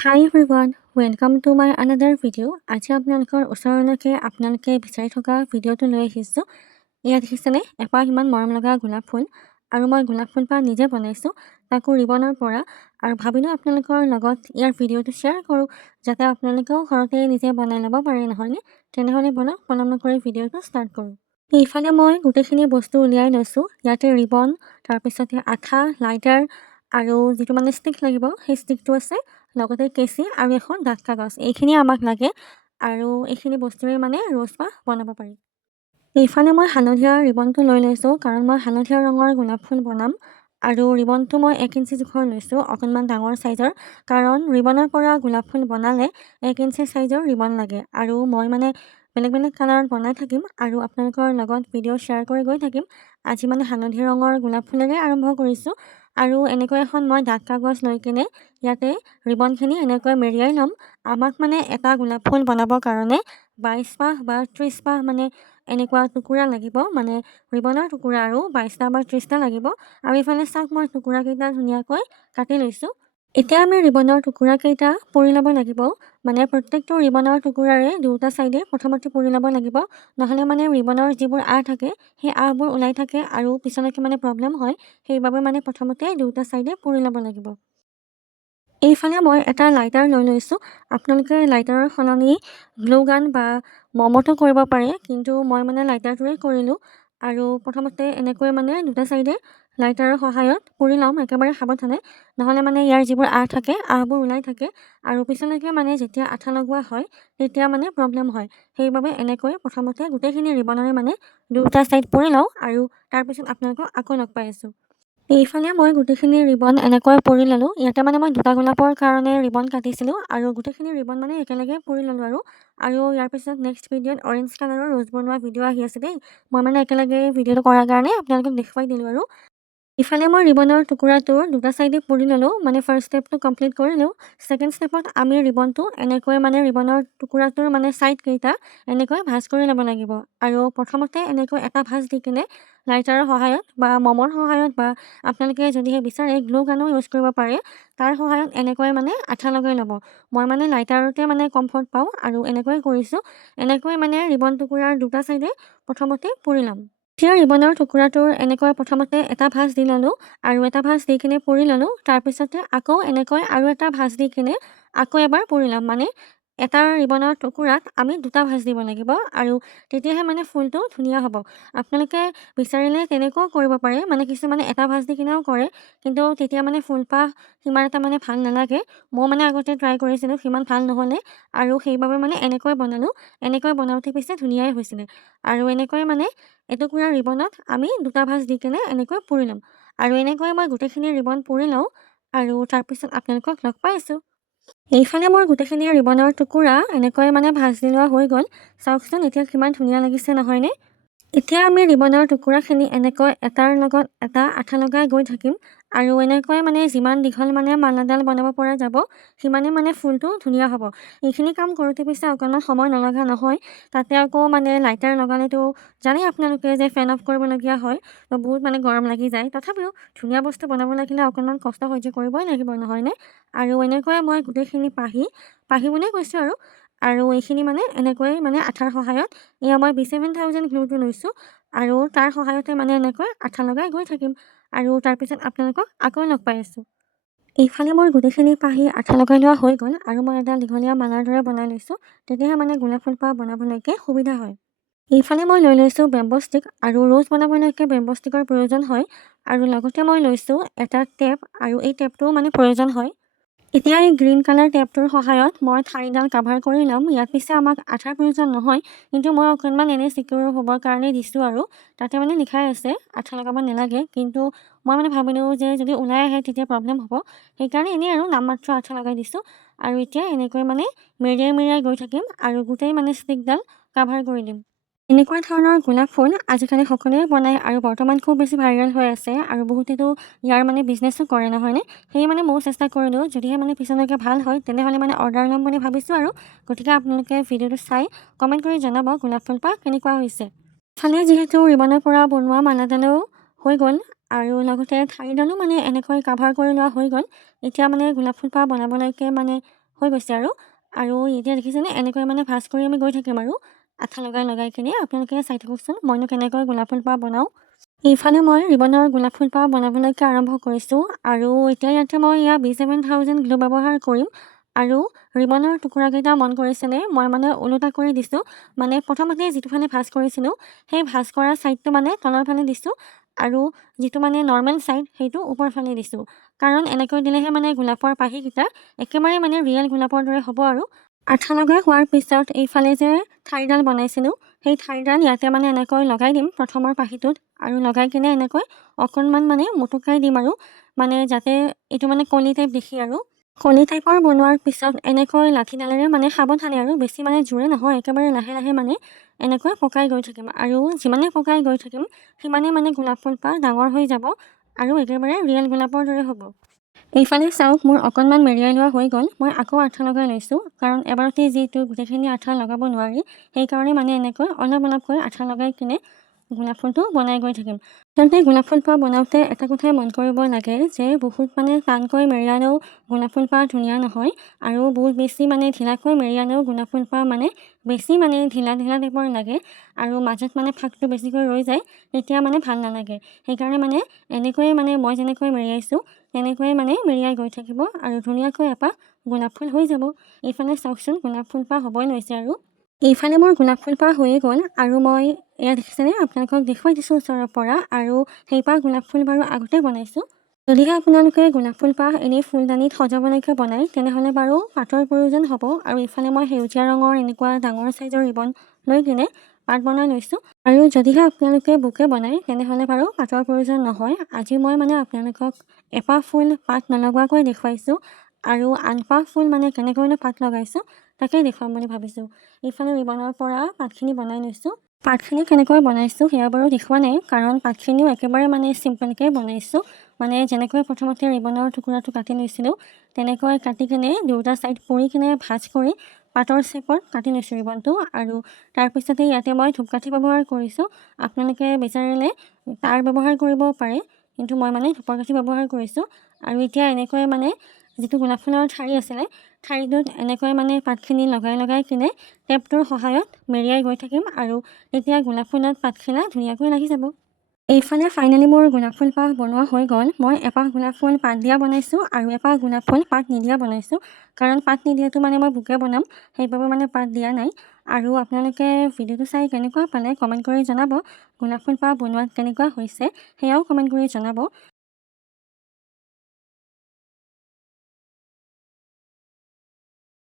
High everyone, welcome to my another video'. আজি আপোনালোকৰ ওচৰলৈকে আপোনালোকে বিচাৰি থকা ভিডিঅ'টো লৈ আহিছোঁ। ইয়াত দেখিছেনে এপাহ ইমান মৰম লগা গোলাপ ফুল, আৰু মই গোলাপ ফুলপাহ নিজে বনাইছোঁ, তাকো ৰিবনৰ পৰা। আৰু ভাবিলোঁ আপোনালোকৰ লগত ইয়াৰ ভিডিঅ'টো শ্বেয়াৰ কৰোঁ, যাতে আপোনালোকেও ঘৰতে নিজে বনাই ল'ব পাৰে, নহয়নে? তেনেহ'লে বলক পলম নকৰি ভিডিঅ'টো ষ্টাৰ্ট কৰোঁ। এইফালে মই গোটেইখিনি বস্তু উলিয়াই লৈছোঁ। ইয়াতে ৰিবন, তাৰপিছতে আঠা, লাইটাৰ আৰু যিটো মানে ষ্টিক লাগিব সেই ষ্টিকটো আছে, লগতে কেঁচি আৰু এখন ডাঠ কাগজ। এইখিনি আমাক লাগে, আৰু এইখিনি বস্তুৰে মানে ৰ'জ পাহ বনাব পাৰি। এইফালে মই হালধীয়া ৰিবনটো লৈ লৈছোঁ, কাৰণ মই হালধীয়া ৰঙৰ গোলাপ ফুল বনাম। আৰু ৰিবনটো মই 1 ইঞ্চি জোখৰ লৈছোঁ, অকণমান ডাঙৰ চাইজৰ, কাৰণ ৰিবনৰ পৰা গোলাপ ফুল বনালে 1 ইঞ্চি চাইজৰ ৰিবন লাগে। আৰু মই মানে বেলেগ বেলেগ কালাৰত বনাই থাকিম আৰু আপোনালোকৰ লগত ভিডিঅ' শ্বেয়াৰ কৰি গৈ থাকিম। আজি মানে হালধীয়া ৰঙৰ গোলাপ ফুলেৰে আৰম্ভ কৰিছোঁ। আৰু এনেকৈ এখন মই ডাঠ কাগজ লৈ কিনে ইয়াতে ৰিবনখিনি এনেকৈ মেৰিয়াই ল'ম। আমাক মানে এটা গোলাপ ফুল বনাবৰ কাৰণে 22 পাহ বা 30 পাহ মানে এনেকুৱা টুকুৰা লাগিব, মানে ৰিবনৰ টুকুৰা আৰু 22টা বা 30টা লাগিব। আৰু এইফালে চাওক, মই টুকুৰাকেইটা ধুনীয়াকৈ কাটি লৈছোঁ। এতিয়া আমি ৰিবনৰ টুকুৰাকেইটা পুৰি ল'ব লাগিব, মানে প্ৰত্যেকটো ৰিবনৰ টুকুৰাৰে দুয়োটা ছাইডে প্ৰথমতে পুৰি ল'ব লাগিব, নহ'লে মানে ৰিবনৰ যিবোৰ আঁৰ থাকে সেই আঁৰবোৰ ওলাই থাকে আৰু পিছলৈকে মানে প্ৰব্লেম হয়। সেইবাবে মানে প্ৰথমতে দুয়োটা ছাইডে পুৰি ল'ব লাগিব। এইফালে মই এটা লাইটাৰ লৈ লৈছোঁ। আপোনালোকে লাইটাৰৰ সলনি গ্লু গান বা মমতো কৰিব পাৰে, কিন্তু মই মানে লাইটাৰটোৰে কৰিলোঁ। আৰু প্ৰথমতে এনেকৈ মানে দুটা ছাইডে লাইটাৰৰ সহায়ত পুৰি ল'ম, একেবাৰে সাৱধানে, নহ'লে মানে ইয়াৰ যিবোৰ আঁৰ থাকে আঁৰবোৰ ওলাই থাকে আৰু পিছলৈকে মানে যেতিয়া আঠা লগোৱা হয় তেতিয়া মানে প্ৰব্লেম হয়। সেইবাবে এনেকৈ প্ৰথমতে গোটেইখিনি ৰিবনৰে মানে দুটা ছাইড পুৰি লওঁ, আৰু তাৰপিছত আপোনালোকক আকৌ লগ পাই আছোঁ। এইফালে মই গোটেইখিনি ৰিবন এনেকৈ পুৰি ল'লোঁ। ইয়াতে মানে মই দুটা গোলাপৰ কাৰণে ৰিবন কাটিছিলোঁ, আৰু গোটেইখিনি ৰিবন মানে একেলগে পুৰি ল'লোঁ। আৰু ইয়াৰ পিছত নেক্সট ভিডিঅ'ত অৰেঞ্জ কালাৰৰ ৰ'জ বনোৱা ভিডিঅ' আহি আছে দেই। মই মানে একেলগে ভিডিঅ'টো কৰাৰ কাৰণে আপোনালোকক দেখুৱাই দিলোঁ। আৰু ইফালে মই ৰিবনৰ টুকুৰাটোৰ দুটা ছাইডে পুৰি ল'লোঁ, মানে ফাৰ্ষ্ট ষ্টেপটো কমপ্লিট কৰিলোঁ। ছেকেণ্ড ষ্টেপত আমি ৰিবনটো এনেকৈ মানে ৰিবনৰ টুকুৰাটোৰ মানে ছাইডকেইটা এনেকৈ ভাঁজ কৰি ল'ব লাগিব। আৰু প্ৰথমতে এনেকৈ এটা ভাঁজ দি কিনে লাইটাৰৰ সহায়ত বা মমৰ সহায়ত, বা আপোনালোকে যদিহে বিচাৰে গ্লু গানো ইউজ কৰিব পাৰে, তাৰ সহায়ত এনেকৈ মানে আঠা লগাই ল'ব। মই মানে লাইটাৰতে মানে কমফৰ্ট পাওঁ আৰু এনেকৈ কৰিছোঁ। এনেকৈ মানে ৰিবন টুকুৰাৰ দুটা ছাইডে প্ৰথমতে পুৰি ল'ম। এতিয়া ৰিবনৰ টুকুৰাটোৰ এনেকৈ প্ৰথমতে এটা ভাঁজ দি ল'লোঁ, আৰু এটা ভাঁজ দি কিনে পুৰি ল'লোঁ। তাৰপিছতে আকৌ এনেকৈ আৰু এটা ভাঁজ দি কিনে আকৌ এবাৰ পুৰি ল'ম, মানে এটা ৰিবনৰ টুকুৰাত আমি দুটা ভাঁজ দিব লাগিব, আৰু তেতিয়াহে মানে ফুলটো ধুনীয়া হ'ব। আপোনালোকে বিচাৰিলে তেনেকুৱাও কৰিব পাৰে, মানে কিছুমানে এটা ভাঁজ দি কিনেও কৰে, কিন্তু তেতিয়া মানে ফুলপাহ সিমান এটা মানে ভাল নালাগে। মই মানে আগতে ট্ৰাই কৰিছিলোঁ, সিমান ভাল নহ'লে, আৰু সেইবাবে মানে এনেকৈ বনালোঁ। এনেকৈ বনাওঁতে পিছে ধুনীয়াই হৈছিলে। আৰু এনেকৈ মানে এটুকুৰা ৰিবনত আমি দুটা ভাঁজ দি কিনে এনেকৈ পুৰি ল'ম, আৰু এনেকৈ মই গোটেইখিনি ৰিবন পুৰি লওঁ, আৰু তাৰপিছত আপোনালোকক লগ পাই আছোঁ। এইফালে মোৰ গোটেইখিনি ৰিবনৰ টুকুৰা এনেকৈ মানে ভাঁজ দি লোৱা হৈ গ'ল। চাওকচোন এতিয়া কিমান ধুনীয়া লাগিছে, নহয়নে? এতিয়া আমি ৰিবনৰ টুকুৰাখিনি এনেকৈ এটাৰ লগত এটা আঠা লগাই গৈ থাকিম, আৰু এনেকৈ মানে যিমান দীঘল মানে মালাডাল বনাব পৰা যাব সিমানেই মানে ফুলটো ধুনীয়া হ'ব। এইখিনি কাম কৰোঁতে পিছে অকণমান সময় নলগা নহয়। তাতে আকৌ মানে লাইটাৰ লগালেতো জানেই আপোনালোকে যে ফেন অফ কৰিবলগীয়া হয়, তো বহুত মানে গৰম লাগি যায়। তথাপিও ধুনীয়া বস্তু বনাব লাগিলে অকণমান কষ্ট সহ্য কৰিবই লাগিব, নহয়নে? আৰু এনেকৈ মই গোটেইখিনি পাহি বুলিয়ে কৈছোঁ আৰু এইখিনি মানে এনেকৈ মানে আঠাৰ সহায়ত, এয়া মই B7000 গ্লুটো লৈছোঁ, আৰু তাৰ সহায়তে মানে এনেকৈ আঠা লগাই গৈ থাকিম, আৰু তাৰপিছত আপোনালোকক আকৌ লগ পাই আছোঁ। এইফালে মোৰ গোটেইখিনি পাহি আঠা লগাই লোৱা হৈ গ'ল, আৰু মই এডাল দীঘলীয়া মালাৰ দৰে বনাই লৈছোঁ, তেতিয়াহে মানে গোলাপ ফুলপাহ বনাবলৈকে সুবিধা হয়। এইফালে মই লৈ লৈছোঁ বেম্বো ষ্টিক, আৰু ৰ'জ বনাবলৈকে বেম্বো ষ্টিকৰ প্ৰয়োজন হয়। আৰু লগতে মই লৈছোঁ এটা টেপ, আৰু এই টেপটোও মানে প্ৰয়োজন হয়। এতিয়া এই গ্ৰীণ কালাৰ টেপটোৰ সহায়ত মই ঠাৰিডাল কাভাৰ কৰি ল'ম। ইয়াত পিছে আমাক আঠাৰ প্ৰয়োজন নহয়, কিন্তু মই অকণমান এনেই চিকিউৰ হ'বৰ কাৰণে দিছোঁ, আৰু তাতে মানে লিখাই আছে আঠা লগাব নালাগে, কিন্তু মই মানে ভাবিলোঁ যে যদি ওলাই আহে তেতিয়া প্ৰব্লেম হ'ব, সেইকাৰণে এনেই আৰু নামমাত্ৰ আঠা লগাই দিছোঁ। আৰু এতিয়া এনেকৈ মানে মেৰিয়াই মেৰিয়াই গৈ থাকিম, আৰু গোটেই মানে ষ্টিকডাল কাভাৰ কৰি দিম। এনেকুৱা ধৰণৰ গোলাপ ফুল আজিকালি সকলোৱে বনায়, আৰু বৰ্তমান খুব বেছি ভাইৰেল হৈ আছে, আৰু বহুতেতো ইয়াৰ মানে বিজনেছো কৰে, নহয়নে? সেয়ে মানে ময়ো চেষ্টা কৰিলোঁ, যদিহে মানে পিছলৈকে ভাল হয় তেনেহ'লে মানে অৰ্ডাৰ ল'ম বুলি ভাবিছোঁ। আৰু গতিকে আপোনালোকে ভিডিঅ'টো চাই কমেণ্ট কৰি জনাব গোলাপ ফুলপাহ কেনেকুৱা হৈছে। ইফালে যিহেতু ৰিবনৰ পৰা বনোৱা মালাডালো হৈ গ'ল, আৰু লগতে ঠাৰিডালো মানে এনেকৈ কাভাৰ কৰি লোৱা হৈ গ'ল। এতিয়া মানে গোলাপ ফুলপাহ বনাবলৈকে মানে হৈ গৈছে আৰু এতিয়া দেখিছেনে এনেকৈ মানে ভাঁজ কৰি আমি গৈ থাকিম আৰু আঠা লগাই কিনে আপোনালোকে চাই থাককচোন মইনো কেনেকৈ গোলাপ ফুলপাহ বনাওঁ। এইফালে মই ৰিবনৰ গোলাপ ফুলপাহ বনাবলৈকে আৰম্ভ কৰিছোঁ আৰু এতিয়া ইয়াতে মই 27,000 গ্লু ব্যৱহাৰ কৰিম। আৰু ৰিবনৰ টুকুৰাকেইটা মন কৰিছেনে মই মানে ওলোটা কৰি দিছোঁ, মানে প্ৰথমতে যিটো ফালে ভাঁজ কৰিছিলোঁ সেই ভাঁজ কৰা ছাইডটো মানে তলৰ ফালে দিছোঁ আৰু যিটো মানে নৰ্মেল ছাইড সেইটো ওপৰ ফালে দিছোঁ, কাৰণ এনেকৈ দিলেহে মানে গোলাপৰ পাহিকেইটা একেবাৰে মানে ৰিয়েল গোলাপৰ দৰে হ'ব। আৰু আঠা লগাই হোৱাৰ পিছত এইফালে যে ঠাৰিডাল বনাইছিলোঁ সেই ঠাৰিডাল ইয়াতে মানে এনেকৈ লগাই দিম প্ৰথমৰ পাহিটোত, আৰু লগাই কিনে এনেকৈ অকণমান মানে মুটুকাই দিম আৰু মানে যাতে এইটো মানে কণী টাইপ দেখি আৰু কণী টাইপৰ বনোৱাৰ পিছত এনেকৈ লাঠিডালেৰে মানে সাৱধানে আৰু বেছি মানে জোৰে নহয়, একেবাৰে লাহে লাহে মানে এনেকৈ পকাই গৈ থাকিম আৰু যিমানে পকাই গৈ থাকিম সিমানে মানে গোলাপ ফুলপাহ ডাঙৰ হৈ যাব আৰু একেবাৰে ৰিয়েল গোলাপৰ দৰে হ'ব। এইফালে চাওক মোৰ অকণমান মেৰিয়াই লোৱা হৈ গ'ল, মই আকৌ আঠা লগাই লৈছোঁ, কাৰণ এবাৰতে যিহেতু গোটেইখিনি আঠা লগাব নোৱাৰি সেইকাৰণে মানে এনেকৈ অলপ অলপকৈ আঠা লগাই কিনে গোলাপ ফুলটো বনাই গৈ থাকিম। আচলতে গোলাপ ফুলপাহ বনাওঁতে এটা কথাই মন কৰিব লাগে যে বহুত মানে টানকৈ মেৰিয়ালেও গোলাপ ফুলপাহ ধুনীয়া নহয়, আৰু বহুত বেছি মানে ঢিলাকৈ মেৰিয়ালেও গোলাপ ফুলপাহ মানে বেছি মানে ঢিলা টাইপৰ লাগে আৰু মাজত মানে ফাঁকটো বেছিকৈ ৰৈ যায়, তেতিয়া মানে ভাল নালাগে। সেইকাৰণে মানে এনেকৈয়ে মানে মই যেনেকৈ মেৰিয়াইছোঁ তেনেকৈয়ে মানে মেৰিয়াই গৈ থাকিব আৰু ধুনীয়াকৈ এপাহ গোলাপ ফুল হৈ যাব। এইফালে চাওকচোন গোলাপ ফুলপাহ হ'বই লৈছে আৰু এইফালে মোৰ গোলাপ ফুলপাহ হৈয়ে গ'ল আৰু মই এয়া দেখিছেনে আপোনালোকক দেখুৱাই দিছোঁ ওচৰৰ পৰা, আৰু সেইপাহ গোলাপ ফুল বাৰু আগতে বনাইছোঁ। যদিহে আপোনালোকে গোলাপ ফুলপাহ এনেই ফুলদানিত সজাবলৈকে বনায় তেনেহ'লে বাৰু পাতৰ প্ৰয়োজন হ'ব, আৰু এইফালে মই সেউজীয়া ৰঙৰ এনেকুৱা ডাঙৰ চাইজৰ ৰিবন লৈ কিনে পাত বনাই লৈছোঁ। আৰু যদিহে আপোনালোকে বুকে বনায় তেনেহ'লে বাৰু পাতৰ প্ৰয়োজন নহয়। আজি মই মানে আপোনালোকক এপাহ ফুল পাত নলগোৱাকৈ দেখুৱাইছোঁ আৰু আনপাহ ফুল মানে কেনেকৈনো পাত লগাইছোঁ তাকেই দেখুৱাম বুলি ভাবিছোঁ। এইফালে ৰিবনৰ পৰা পাতখিনি বনাই লৈছোঁ। পাতখিনি কেনেকৈ বনাইছোঁ সেয়া বাৰু দেখুওৱা নাই, কাৰণ পাতখিনিও একেবাৰে মানে চিম্পলকৈ বনাইছোঁ, মানে যেনেকৈ প্ৰথমতে ৰিবনৰ টুকুৰাটো কাটি লৈছিলোঁ তেনেকৈ কাটি কিনে দুয়োটা ছাইড পুৰি কিনে ভাঁজ কৰি পাতৰ শ্বেপত কাটি লৈছোঁ ৰিবনটো। আৰু তাৰপিছতে ইয়াতে মই ধূপকাঠি ব্যৱহাৰ কৰিছোঁ, আপোনালোকে বিচাৰিলে তাঁৰ ব্যৱহাৰ কৰিব পাৰে, কিন্তু মই মানে ধূপৰ কাঠি ব্যৱহাৰ কৰিছোঁ। আৰু এতিয়া এনেকৈ মানে যিটো গোলাপ ফুলৰ ঠাৰি আছিলে ঠাৰিটোত এনেকৈ মানে পাতখিনি লগাই কিনে টেপটোৰ সহায়ত মেৰিয়াই গৈ থাকিম আৰু তেতিয়া গোলাপ ফুলত পাতখিলা ধুনীয়াকৈ লাগি যাব। এইফালে ফাইনেলি মোৰ গোলাপ ফুলপাহ বনোৱা হৈ গ'ল। মই এপাহ গোলাপ ফুল পাত দিয়া বনাইছোঁ আৰু এপাহ গোলাপ ফুল পাত নিদিয়া বনাইছোঁ, কাৰণ পাত নিদিয়াটো মানে মই বুকে বনাম সেইবাবে মানে পাত দিয়া নাই। আৰু আপোনালোকে ভিডিঅ'টো চাই কেনেকুৱা পালে কমেণ্ট কৰি জনাব, গোলাপ ফুলপাহ বনোৱাত কেনেকুৱা হৈছে সেয়াও কমেণ্ট কৰি জনাব।